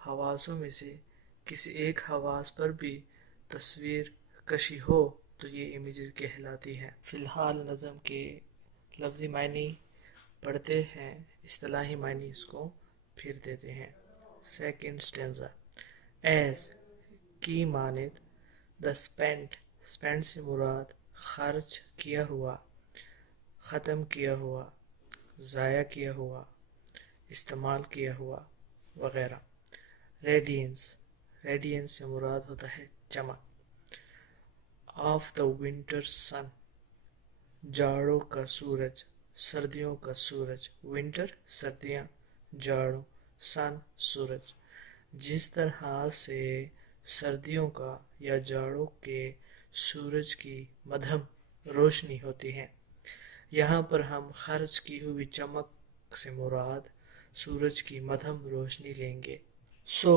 حواسوں میں سے کسی ایک حواس پر بھی تصویر کشی ہو تو یہ امیجری کہلاتی ہے۔ فی الحال نظم کے لفظی معنی پڑھتے ہیں، اصطلاحی معنی اس کو پھر دیتے ہیں۔ سیکنڈ سٹینزا، ایز کی مانند، دا اسپینڈ، اسپینڈ سے مراد خرچ کیا ہوا، ختم کیا ہوا، ضائع کیا ہوا، استعمال کیا ہوا وغیرہ۔ ریڈینس، ریڈینس سے مراد ہوتا ہے چمک۔ آف دا ونٹر سن، جاڑوں کا سورج، سردیوں کا سورج۔ ونٹر سردیاں، جاڑوں، سن سورج۔ جس طرح سے سردیوں کا یا جاڑوں کے سورج کی مدھم روشنی ہوتی ہے، یہاں پر ہم خرچ کی ہوئی چمک سے مراد سورج کی مدھم روشنی لیں گے۔ سو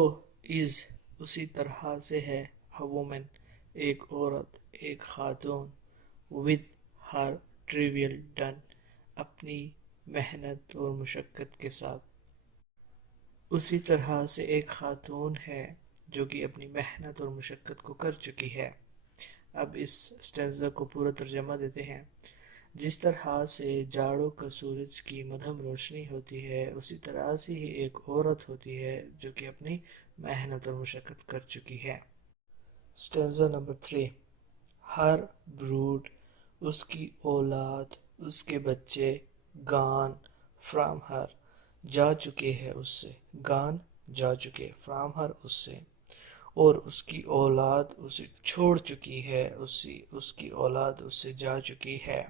از، اسی طرح سے ہے، a woman، ایک عورت، ایک خاتون، with her trivial done، اپنی محنت اور مشقت کے ساتھ۔ اسی طرح سے ایک خاتون ہے جو کہ اپنی محنت اور مشقت کو کر چکی ہے۔ اب اس سٹینزا کو پورا ترجمہ دیتے ہیں۔ جس طرح سے جاڑوں کا سورج کی مدھم روشنی ہوتی ہے، اسی طرح سے ہی ایک عورت ہوتی ہے جو کہ اپنی محنت اور مشقت کر چکی ہے۔ سٹینزا نمبر 3، ہر بروڈ، اس کی اولاد، اس کے بچے، گان، فرام ہر، جا چکے ہیں اس سے، گان جا چکے، فرام ہر اس سے، اور اس کی اولاد اسے چھوڑ چکی ہے، اس کی اولاد اس سے جا چکی ہے۔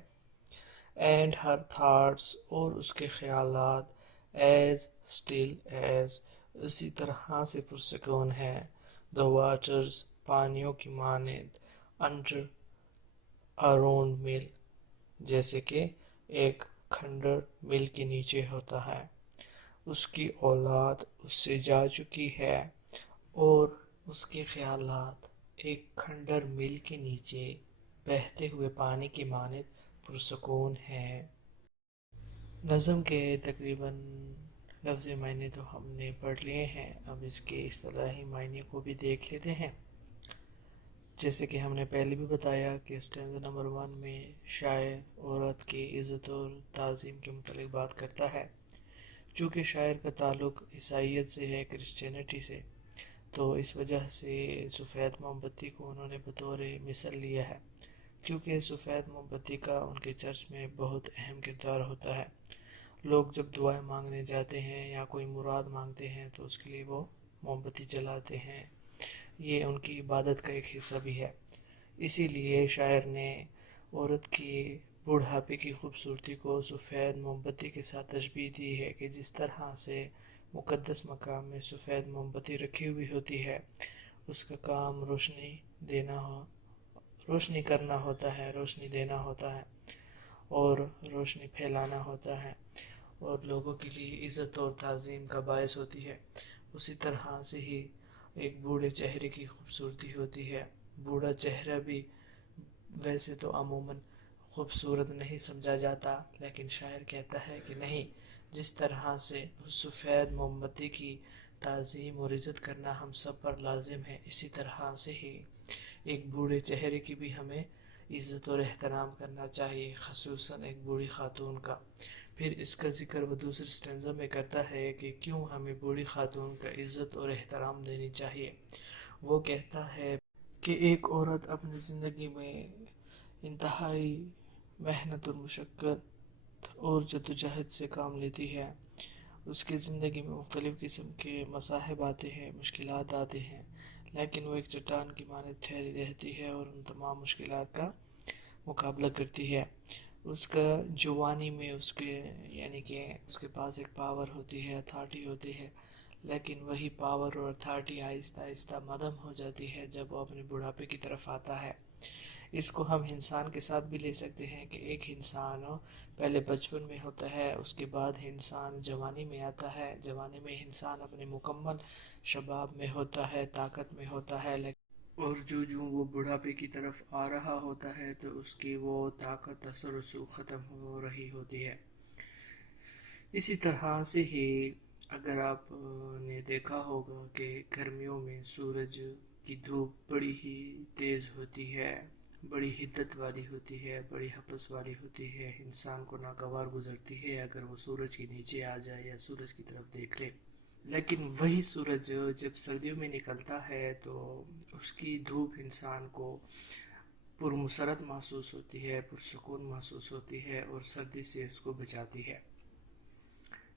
اینڈ ہر تھاٹس، اور اس کے خیالات، ایز اسٹل ایز، اسی طرح سے پرسکون ہے، دا واٹرز، پانیوں کی مانند، انڈر اراؤنڈ مل، جیسے کہ ایک کھنڈر مل کے نیچے ہوتا ہے۔ اس کی اولاد اس سے جا چکی ہے اور اس کے خیالات ایک کھنڈر مل کے نیچے بہتے ہوئے پانی کی مانند پرسکون ہے۔ نظم کے تقریباً لفظی معنی تو ہم نے پڑھ لیے ہیں، اب اس کے اصطلاحی معنی کو بھی دیکھ لیتے ہیں۔ جیسے کہ ہم نے پہلے بھی بتایا کہ سٹینزا نمبر 1 میں شاعر عورت کی عزت اور تعظیم کے متعلق بات کرتا ہے۔ چونکہ شاعر کا تعلق عیسائیت سے ہے، کرسچینٹی سے، تو اس وجہ سے سفید موم بتی کو انہوں نے بطور مثال لیا ہے، کیونکہ سفید موم بتی کا ان کے چرچ میں بہت اہم کردار ہوتا ہے۔ لوگ جب دعائیں مانگنے جاتے ہیں یا کوئی مراد مانگتے ہیں تو اس کے لیے وہ موم بتی جلاتے ہیں، یہ ان کی عبادت کا ایک حصہ بھی ہے۔ اسی لیے شاعر نے عورت کی بڑھاپے کی خوبصورتی کو سفید موم بتی کے ساتھ تشبیہ دی ہے کہ جس طرح سے مقدس مقام میں سفید موم بتی رکھی ہوئی ہوتی ہے، اس کا کام روشنی کرنا ہوتا ہے، روشنی دینا ہوتا ہے اور روشنی پھیلانا ہوتا ہے اور لوگوں کے لیے عزت اور تعظیم کا باعث ہوتی ہے۔ اسی طرح سے ہی ایک بوڑھے چہرے کی خوبصورتی ہوتی ہے۔ بوڑھا چہرہ بھی ویسے تو عموماً خوبصورت نہیں سمجھا جاتا، لیکن شاعر کہتا ہے کہ نہیں، جس طرح سے اس سفید موم بتی کی تعظیم اور عزت کرنا ہم سب پر لازم ہے، اسی طرح سے ہی ایک بوڑھے چہرے کی بھی ہمیں عزت اور احترام کرنا چاہیے، خصوصاً ایک بوڑھی خاتون کا۔ پھر اس کا ذکر وہ دوسرے سٹینزا میں کرتا ہے کہ کیوں ہمیں بوڑھی خاتون کا عزت اور احترام دینی چاہیے۔ وہ کہتا ہے کہ ایک عورت اپنی زندگی میں انتہائی محنت اور مشقت اور جدوجہد سے کام لیتی ہے۔ اس کی زندگی میں مختلف قسم کے مصائب آتے ہیں، مشکلات آتے ہیں، لیکن وہ ایک چٹان کی مانند ٹھہری رہتی ہے اور ان تمام مشکلات کا مقابلہ کرتی ہے۔ اس کا جوانی میں اس کے پاس ایک پاور ہوتی ہے، اتھارٹی ہوتی ہے، لیکن وہی پاور اور اتھارٹی آہستہ آہستہ مدھم ہو جاتی ہے جب وہ اپنے بڑھاپے کی طرف آتا ہے۔ اس کو ہم انسان کے ساتھ بھی لے سکتے ہیں کہ ایک انسان پہلے بچپن میں ہوتا ہے، اس کے بعد انسان جوانی میں آتا ہے، جوانی میں انسان اپنے مکمل شباب میں ہوتا ہے، طاقت میں ہوتا ہے، اور جو وہ بڑھاپے کی طرف آ رہا ہوتا ہے تو اس کی وہ طاقت اثر و رسوخ ختم ہو رہی ہوتی ہے۔ اسی طرح سے ہی اگر آپ نے دیکھا ہوگا کہ گرمیوں میں سورج کی دھوپ بڑی ہی تیز ہوتی ہے، بڑی حدت والی ہوتی ہے، بڑی ہپس والی ہوتی ہے، انسان کو ناگوار گزرتی ہے اگر وہ سورج کے نیچے آ جائے یا سورج کی طرف دیکھ لے۔ لیکن وہی سورج جب سردیوں میں نکلتا ہے تو اس کی دھوپ انسان کو پرمسرت محسوس ہوتی ہے، پرسکون محسوس ہوتی ہے اور سردی سے اس کو بچاتی ہے۔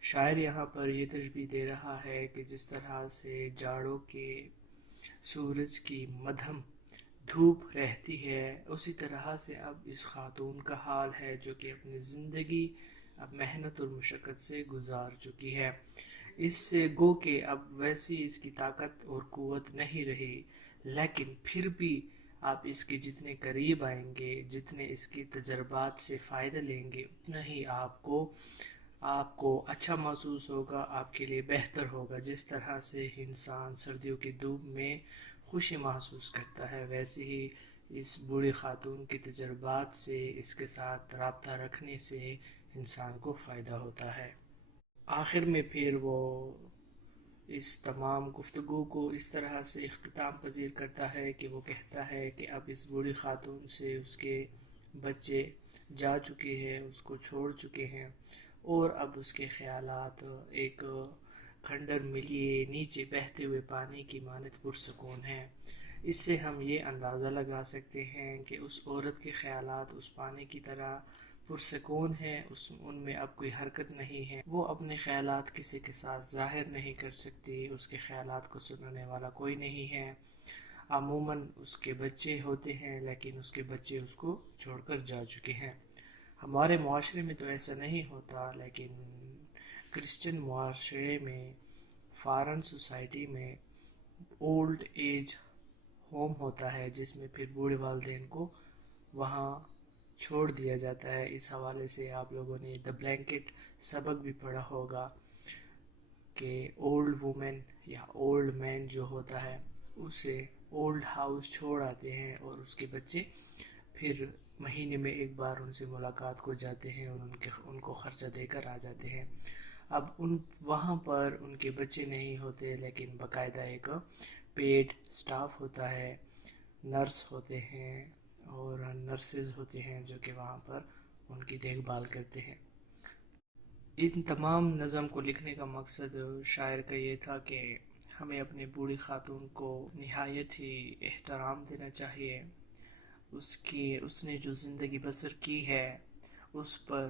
شاعر یہاں پر یہ تشبیہ دے رہا ہے کہ جس طرح سے جاڑوں کے سورج کی مدھم دھوپ رہتی ہے، اسی طرح سے اب اس خاتون کا حال ہے جو کہ اپنی زندگی اب محنت اور مشقت سے گزار چکی ہے۔ اس سے گو کہ اب ویسی اس کی طاقت اور قوت نہیں رہی، لیکن پھر بھی آپ اس کے جتنے قریب آئیں گے، جتنے اس کی تجربات سے فائدہ لیں گے، اتنا ہی آپ کو اچھا محسوس ہوگا، آپ کے لیے بہتر ہوگا۔ جس طرح سے انسان سردیوں کی دھوپ میں خوشی محسوس کرتا ہے، ویسے ہی اس بوڑھی خاتون کے تجربات سے، اس کے ساتھ رابطہ رکھنے سے انسان کو فائدہ ہوتا ہے۔ آخر میں پھر وہ اس تمام گفتگو کو اس طرح سے اختتام پذیر کرتا ہے کہ وہ کہتا ہے کہ اب اس بوڑھی خاتون سے اس کے بچے جا چکے ہیں، اس کو چھوڑ چکے ہیں، اور اب اس کے خیالات ایک کھنڈر میں نیچے بہتے ہوئے پانی کی مانند پرسکون ہیں۔ اس سے ہم یہ اندازہ لگا سکتے ہیں کہ اس عورت کے خیالات اس پانی کی طرح پرسکون ہیں، ان میں اب کوئی حرکت نہیں ہے، وہ اپنے خیالات کسی کے ساتھ ظاہر نہیں کر سکتی، اس کے خیالات کو سننے والا کوئی نہیں ہے۔ عموماً اس کے بچے ہوتے ہیں لیکن اس کے بچے اس کو چھوڑ کر جا چکے ہیں۔ ہمارے معاشرے میں تو ایسا نہیں ہوتا، لیکن کرسچن معاشرے میں، فارن سوسائٹی میں اولڈ ایج ہوم ہوتا ہے جس میں پھر بوڑھے والدین کو وہاں چھوڑ دیا جاتا ہے۔ اس حوالے سے آپ لوگوں نے دا بلینکٹ سبق بھی پڑھا ہوگا کہ اولڈ وومن یا اولڈ مین جو ہوتا ہے اسے اولڈ ہاؤس چھوڑ آتے ہیں اور اس کے بچے پھر مہینے میں ایک بار ان سے ملاقات کو جاتے ہیں اور ان کو خرچہ دے کر آ جاتے ہیں۔ اب وہاں پر ان کے بچے نہیں ہوتے، لیکن باقاعدہ ایک پیڈ سٹاف ہوتا ہے، نرس ہوتے ہیں اور نرسز ہوتے ہیں جو کہ وہاں پر ان کی دیکھ بھال کرتے ہیں۔ ان تمام نظم کو لکھنے کا مقصد شاعر کا یہ تھا کہ ہمیں اپنی بوڑھی خاتون کو نہایت ہی احترام دینا چاہیے، اس نے جو زندگی بسر کی ہے اس پر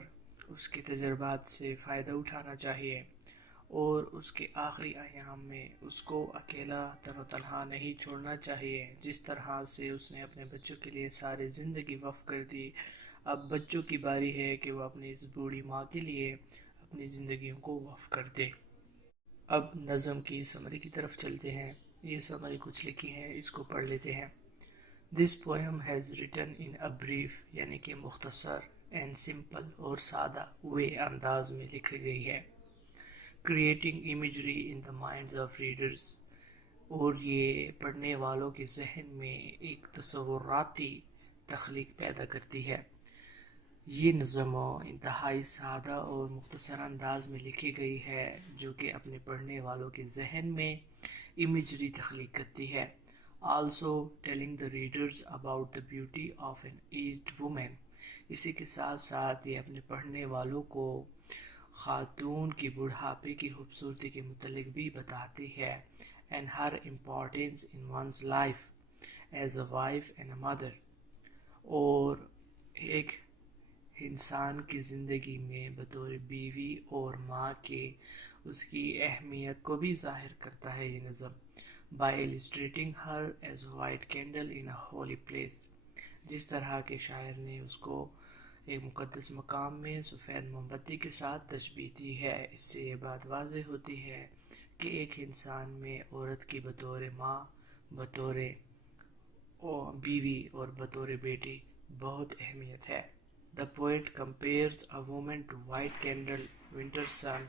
اس کے تجربات سے فائدہ اٹھانا چاہیے، اور اس کے آخری ایام میں اس کو اکیلا تن و تنہا نہیں چھوڑنا چاہیے۔ جس طرح سے اس نے اپنے بچوں کے لیے ساری زندگی وقف کر دی، اب بچوں کی باری ہے کہ وہ اپنی اس بوڑھی ماں کے لیے اپنی زندگیوں کو وقف کر دے۔ اب نظم کی سمری کی طرف چلتے ہیں۔ یہ سمری کچھ لکھی ہے، اس کو پڑھ لیتے ہیں۔ This poem has written in a brief یعنی کہ مختصر and simple اور سادہ انداز میں لکھی گئی ہے۔ Creating imagery in the minds of readers، اور یہ پڑھنے والوں کے ذہن میں ایک تصوراتی تخلیق پیدا کرتی ہے۔ یہ نظم انتہائی سادہ اور مختصر انداز میں لکھی گئی ہے جو کہ اپنے پڑھنے والوں کے ذہن میں امیجری تخلیق کرتی ہے۔ Also telling the readers about the beauty of an aged woman، اسی کے ساتھ ساتھ یہ اپنے پڑھنے والوں کو خاتون کی بڑھاپے کی خوبصورتی کے متعلق بھی بتاتی ہے، and her importance in one's life as a wife and a mother، اور ایک انسان کی زندگی میں بطور بیوی اور ماں کے اس کی اہمیت کو بھی ظاہر کرتا ہے یہ نظم۔ By illustrating her as a white candle in a holy place، جس طرح کے شاعر نے اس کو ایک مقدس مقام میں سفید موم بتی کے ساتھ تشبیہ دی ہے۔ اس سے یہ بات واضح ہوتی ہے کہ ایک انسان میں عورت کی بطور ماں، بطور بیوی اور بطور بیٹی بہت اہمیت ہے۔ The poet compares a woman to white candle, winter sun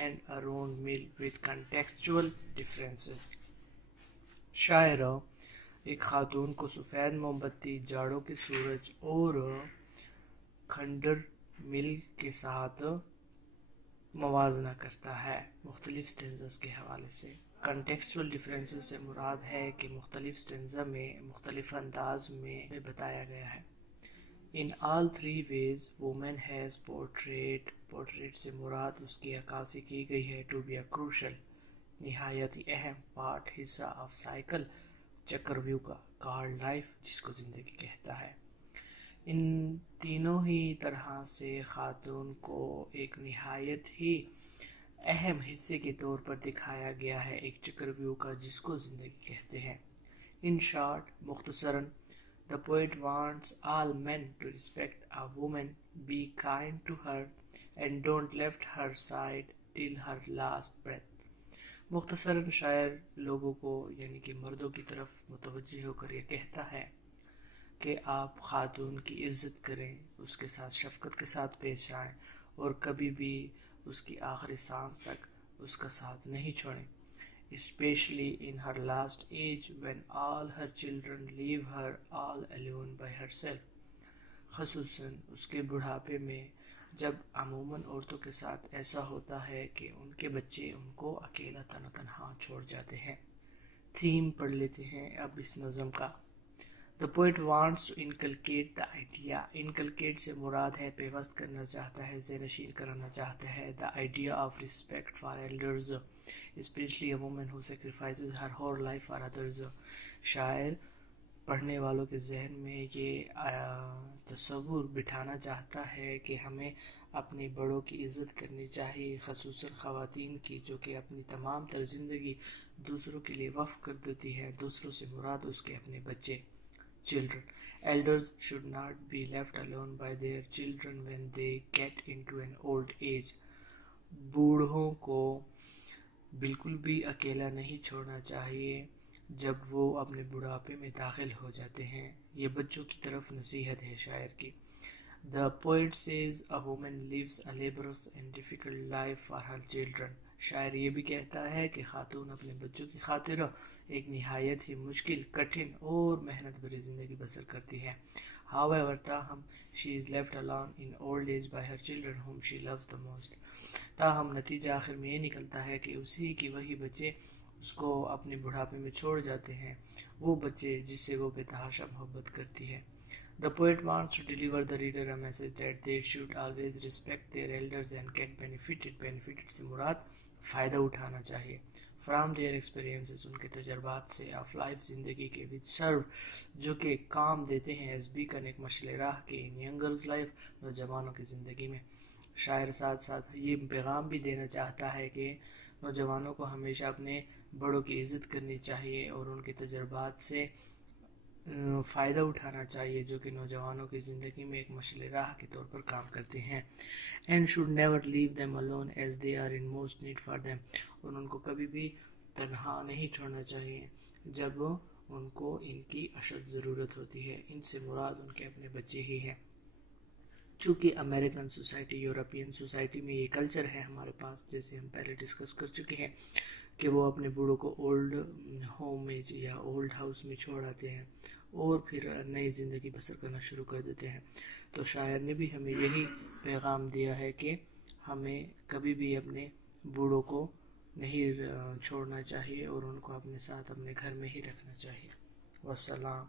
and a round mill with contextual differences۔ شاعر ایک خاتون کو سفید موم بتی، جاڑوں کے سورج اور کھنڈر مل کے ساتھ موازنہ کرتا ہے مختلف سٹینزز کے حوالے سے۔ کنٹیکسچول ڈفرینسز سے مراد ہے کہ مختلف سٹینزا میں مختلف انداز میں بتایا گیا ہے۔ In all three ways woman has portrait سے مراد اس کی عکاسی کی گئی ہے to be a crucial نہایت اہم پارٹ حصہ آف سائیکل چکرویو کا called life جس کو زندگی کہتا ہے۔ ان تینوں ہی طرح سے خاتون کو ایک نہایت ہی اہم حصے کے طور پر دکھایا گیا ہے ایک چکرویو کا جس کو زندگی کہتے ہیں۔ In short مختصراً The poet wants all men to respect a woman, be kind to her, and don't left her side till her last breath. مختصراً شاعر لوگوں کو یعنی کہ مردوں کی طرف متوجہ ہو کر یہ کہتا ہے کہ آپ خاتون کی عزت کریں، اس کے ساتھ شفقت کے ساتھ پیش آئیں اور کبھی بھی اس کی آخری سانس تک اس کا ساتھ نہیں چھوڑیں۔ Especially in her last age when all her children leave her all alone by herself. خصوصاً اس کے بڑھاپے میں جب عموماً عورتوں کے ساتھ ایسا ہوتا ہے کہ ان کے بچے ان کو اکیلا تنہا چھوڑ جاتے ہیں۔ تھیم پڑھ لیتے ہیں اب اس نظم کا۔ The poet wants to inculcate the idea. Inculcate سے مراد ہے پیوست کرنا چاہتا ہے، ذہنشین کرانا چاہتا ہے the idea of respect for elders, especially a woman who sacrifices her whole life for others. شاعر پڑھنے والوں کے ذہن میں یہ تصور بٹھانا چاہتا ہے کہ ہمیں اپنی بڑوں کی عزت کرنی چاہیے، خصوصاً خواتین کی جو کہ اپنی تمام تر زندگی دوسروں کے لیے وقف کر دیتی ہے۔ دوسروں سے مراد اس کے اپنے بچے children. Elders should not be left alone by their children when they get into an old age. بوڑھوں کو بالکل بھی اکیلا نہیں چھوڑنا چاہیے جب وہ اپنے بڑھاپے میں داخل ہو جاتے ہیں۔ یہ بچوں کی طرف نصیحت ہے شاعر کی۔ The poet says a woman lives a laborious and difficult life for her children. شاعر یہ بھی کہتا ہے کہ خاتون اپنے بچوں کی خاطر ایک نہایت ہی مشکل، کٹھن اور محنت بھری زندگی بسر کرتی ہے۔ However, تاہم she is left alone in old age by her children whom she loves the most. تاہم نتیجہ آخر میں یہ نکلتا ہے کہ اسی کی وہی بچے اس کو اپنے بڑھاپے میں چھوڑ جاتے ہیں، وہ بچے جس سے وہ بے تحاشا محبت کرتی ہے۔ The poet wants to deliver the reader a message that they should always respect their elders and get benefited. Benefited سے مراد فائدہ اٹھانا چاہیے۔ From their experiences ان کے تجربات سے of life زندگی کے which serve جو کہ کام دیتے ہیں as beacon ایک مشعل راہ کے in youngers life نوجوانوں کی زندگی میں۔ شاعر ساتھ ساتھ یہ پیغام بھی دینا چاہتا ہے کہ نوجوانوں کو ہمیشہ اپنے بڑوں کی عزت کرنی چاہیے اور ان کے تجربات سے فائدہ اٹھانا چاہیے جو کہ نوجوانوں کی زندگی میں ایک مشعل راہ کے طور پر کام کرتے ہیں۔ And should never leave them alone as they are in most need for them. اور ان کو کبھی بھی تنہا نہیں چھوڑنا چاہیے جب ان کو ان کی اشد ضرورت ہوتی ہے۔ ان سے مراد ان کے اپنے بچے ہی ہیں۔ چونکہ امریکن سوسائٹی، یورپین سوسائٹی میں یہ کلچر ہے ہمارے پاس، جیسے ہم پہلے ڈسکس کر چکے ہیں کہ وہ اپنے بوڑھوں کو اولڈ ہوم میں یا اولڈ ہاؤس میں چھوڑ آتے ہیں اور پھر نئی زندگی بسر کرنا شروع کر دیتے ہیں۔ تو شاعر نے بھی ہمیں یہی پیغام دیا ہے کہ ہمیں کبھی بھی اپنے بوڑھوں کو نہیں چھوڑنا چاہیے اور ان کو اپنے ساتھ اپنے گھر میں ہی رکھنا چاہیے۔ والسلام۔